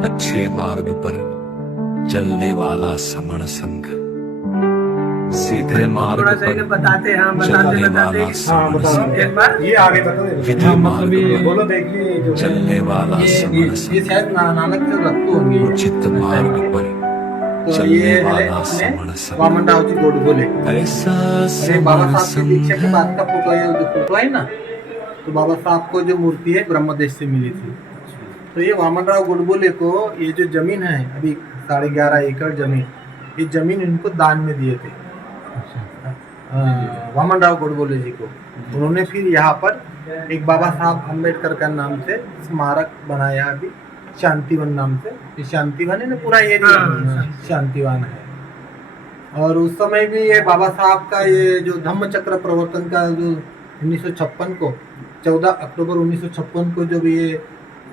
अच्छे मार्ग पर चलने वाला समण संग, सीधे मार्ग थोड़ा सा पर इन्हें बताते हैं, बताते चलने बताते वाला समण संग, एक बार ये आगे बता दे। विधि मार्ग बोलो पर देखिए जो चलने वाला समण संग, शायद नानक से रत्तु होंगे। उचित मार्ग पर तो चलने ये है वाला अपने समण संग, वामन राव जी गोडबोले। ऐसा और ये बाबा समण साहब की दीक्षा के संग, बाद का फोटो है, जो फोटो है ना, तो बाबा साहब को जो मूर्ति है ब्रह्मदेश से मिली थी। तो ये वामन राव गोडबोले को ये जो जमीन है अभी 11.5 एकड़ जमीन, ये जमीन इनको दान में दिए थे वामन राव गोडबोले जी को। उन्होंने फिर यहाँ पर एक बाबा साहब अम्बेडकर का नाम से स्मारक बनाया, अभी शांतिवन नाम से। ये शांतिवन है ना, पूरा एरिया शांतिवन है। और उस समय भी ये बाबा साहब का ये जो धम्म चक्र प्रवर्तन का जो 1956 को 14 अक्टूबर 1956 को जब ये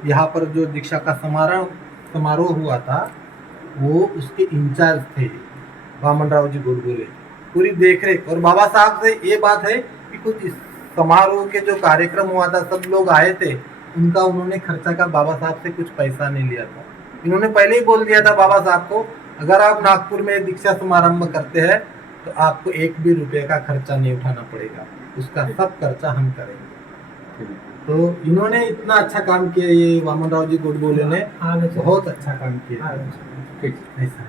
यहाँ पर जो दीक्षा का समारोह हुआ था, वो उसके इंचार्ज थे वामन राव जी गोडबोले, पूरी देखरेख। और बाबा साहब से ये बात है कि कुछ इस समारोह के जो कार्यक्रम हुआ था, सब लोग आए थे, उनका उन्होंने खर्चा का बाबा साहब से कुछ पैसा नहीं लिया था। इन्होंने पहले ही बोल दिया था बाबा साहब को, अगर आप नागपुर में दीक्षा समारंभ करते हैं तो आपको 1 भी रुपये का खर्चा नहीं उठाना पड़ेगा, उसका सब खर्चा हम करेंगे। तो इन्होंने इतना अच्छा काम किया, ये वामन राव जी गोडबोले ने बहुत अच्छा काम किया। ऐसा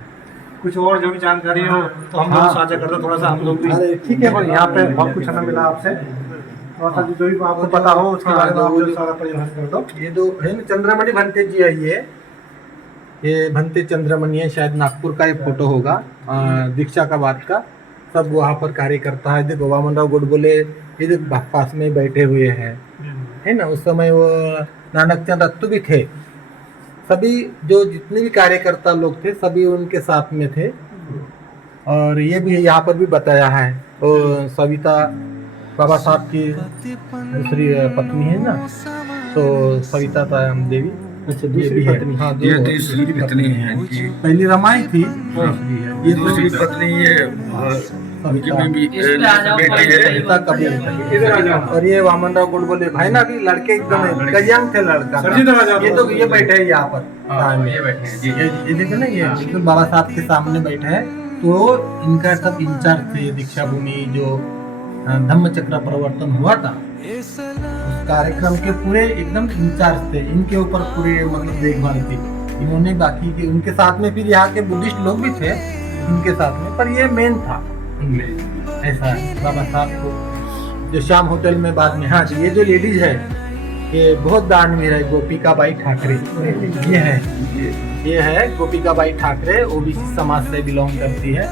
कुछ और जो भी जानकारी हो तो हम लोग साझा करते, थोड़ा सा हम लोग भी। अरे ठीक है भाई, यहाँ पे बहुत कुछ हमें मिला आपसे, थोड़ा सा जो भी आपको पता हो उसके बारे में आप जो सारा परिभाषित कर दो। ये दो है ना, चंद्रमणि भंते जी है, ये भंते चंद्रमणि है, शायद नागपुर का ये फोटो होगा दीक्षा का बाद का। सब वहाँ पर कार्य करता है। देखो वामन राव गोडबोले ये जो पास में बैठे हुए हैं, है ना, उस समय वो नानक चंद रत्तु भी थे। सभी जो जितने भी कार्यकर्ता लोग थे सभी उनके साथ में थे। और ये भी यहाँ पर भी बताया है, वो सविता बाबा साहब की दूसरी पत्नी है ना, तो सविता देवी। अच्छा, दूसरी पत्नी। हाँ, ये दूसरी पत्नी है इनकी। पहली रमाई थी, ये दूसरी पत्नी ये उनकी भी बेटी है। सविता कबीर। और ये वामन राव गोडबोले भाई ना, अभी लड़के एकदम यंग थे लड़का। ये तो ये बैठे हैं यहाँ पर, ये बैठे हैं जी। ये देखो ना, ये बिल्कुल बाबा साहब के सामने बैठे हैं। तो इनका सब इंचार्ज थे दीक्षा भूमि, जो धम्म चक्र प्रवर्तन हुआ था उस कार्यक्रम के पूरे एकदम इंचार्ज थे। इनके ऊपर पूरे मतलब देखभाल थी इन्होंने। बाकी के उनके साथ में फिर यहाँ के बुद्धिस्ट लोग भी थे उनके साथ में, पर ये मेन था उनमें। ऐसा है बाबा साहब को जो श्याम होटल में बाद में। हाँ जी, ये जो लेडीज है ये बहुत दानवीर है, गोपिकाबाई ठाकरे। ये है गोपिकाबाई ठाकरे, ओबीसी समाज से बिलोंग करती है।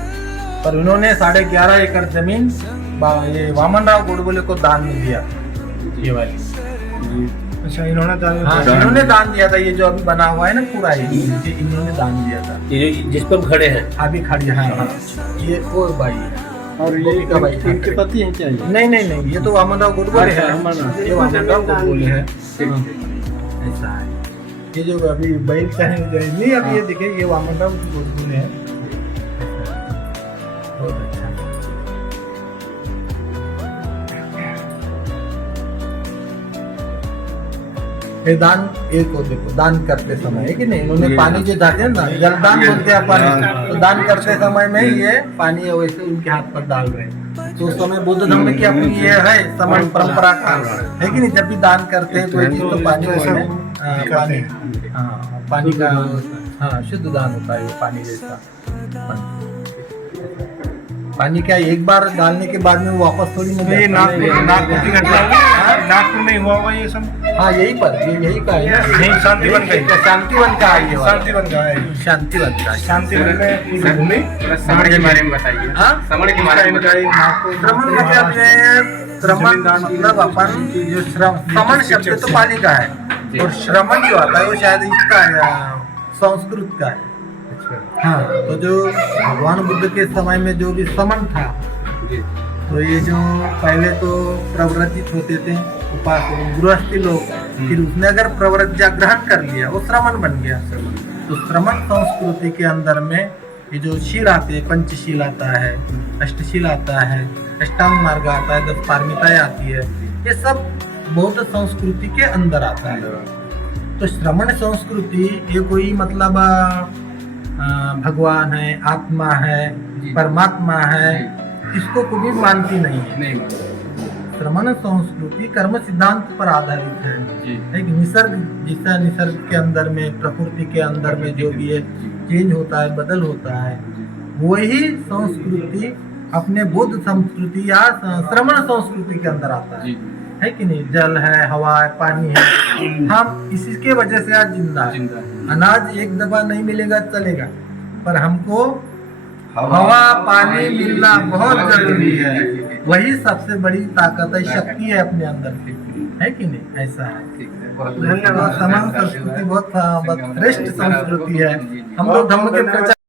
पर उन्होंने 11.5 एकड़ जमीन ये वामन राव गोडबोले को दान में दिया, ये वाली। अच्छा, इन्होंने इन्होंने दान दिया था। ये जो अभी बना हुआ है ना पूरा, ये इन्होंने दान दिया था। ये जिस पर खड़े हैं अभी खड़ी है। हाँ, ये और बाई है। और ये इनके पति हैं क्या? नहीं, ये तो वामन राव गोडबोले है। ये वामन राव गोडबोले है। ऐसा है। ये जो अभी बैल कहेंगे नहीं, अभी ये देखिए, ये वामन राव गोडबोले है। बहुत अच्छा। ये दान, एक को देखो दान करते समय है कि नहीं, उन्होंने पानी जो जाते हैं ना, जलदान बोलते हैं पानी, तो दान करते समय में ये पानी वैसे उनके हाथ पर डाल रहे हैं। तो उस समय बौद्ध धर्म की अपनी ये है समझ परंपरा का है कि नहीं, जब भी दान करते हैं कोई चीज तो पानी पानी का हाँ शुद्ध दान होता है। ये पानी जैसा पानी का एक बार डालने के बाद में वापस थोड़ी ये नागपुर की घटना है, नागपुर में हुआ होगा ये सब। हाँ, यही पर यही का है ना, नहीं, शांतिवन का है। शांतिवन का है, ये वाला। शांतिवन का है। शांतिवन का। शांतिवन में भूमि श्रमण के बारे में बताइए। हाँ, श्रमण के बारे में बताइए। श्रमण मतलब श्रमण मतलब अपन जो श्रमण शब्द तो पाली का है, और श्रमण जो आता है वो शायद इसका है, संस्कृत का है। हाँ, तो जो भगवान बुद्ध के समय में जो भी समन था, तो ये जो पहले तो प्रव्रजित होते थे उपास गृहस्थी लोग, फिर उसने अगर प्रव्रज्या ग्रहण कर लिया वो श्रमण बन गया। तो श्रमण संस्कृति के अंदर में ये जो शील आते हैं, पंचशील आता है, अष्टशील आता है, अष्टांग मार्ग आता है, 10 पारमिताएं आती है, ये सब बौद्ध संस्कृति के अंदर आता है। तो श्रमण संस्कृति ये कोई मतलब भगवान है, आत्मा है, परमात्मा है, इसको कभी मानती नहीं है। नहीं मानते। श्रमण संस्कृति कर्म सिद्धांत पर आधारित है। एक निसर्ग, जैसा निसर्ग के अंदर में, प्रकृति के अंदर में जो भी है चेंज होता है, बदल होता है, वही संस्कृति अपने बौद्ध संस्कृति या श्रमण संस्कृति के अंदर आता है कि नहीं? जल है, हवा है, पानी है, हम इसी के वजह से आज जिंदा है। अनाज एक दफा नहीं मिलेगा चलेगा, पर हमको हवा पानी मिलना बहुत जरूरी है। वही सबसे बड़ी ताकत है, शक्ति है अपने अंदर की, है कि नहीं? ऐसा है। धन्यवाद। समान संस्कृति बहुत श्रेष्ठ संस्कृति है। हम लोग धर्म के प्रचार